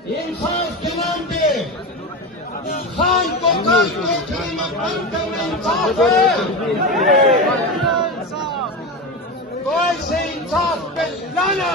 इंसाफ के नाम पे खान को काल को खिदमत बंद करना इंसाफ है। तो ऐसे इंसाफ पे लाना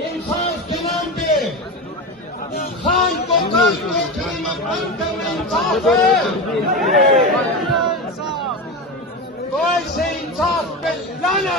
इंसाफ के नाम पे खान को काल को खिदमत बंद करना इंसाफ है। तो ऐसे इंसाफ पे लाना